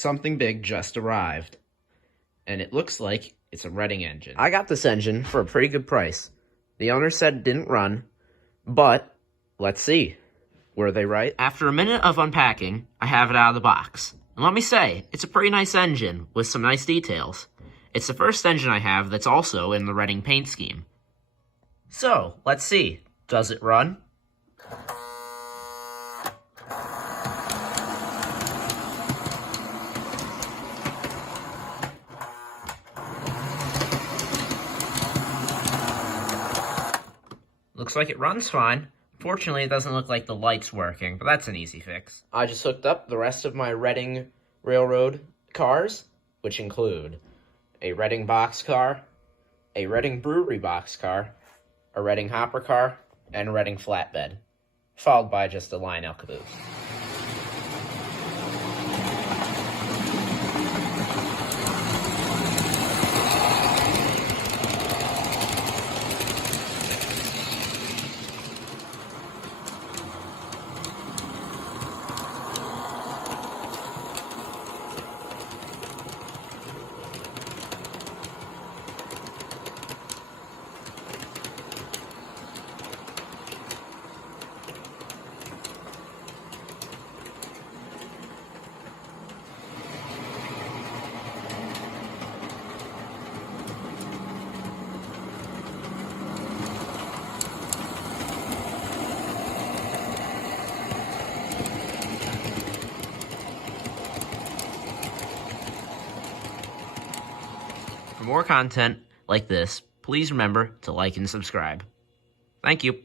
Something big just arrived, and it looks like it's a Redding engine. I got this engine for a pretty good price. The owner said it didn't run, but let's see. Were they right? After a minute of unpacking, I have it out of the box. And let me say, it's a pretty nice engine with some nice details. It's the first engine I have that's also in the Redding paint scheme. So, let's see. Does it run? Looks like it runs fine. Fortunately, it doesn't look like the light's working, but that's an easy fix. I just hooked up the rest of my Redding Railroad cars, which include a Redding boxcar, a Redding Brewery boxcar, a Redding hopper car, and a Redding flatbed, followed by just a Lionel caboose. For more content like this, please remember to like and subscribe. Thank you.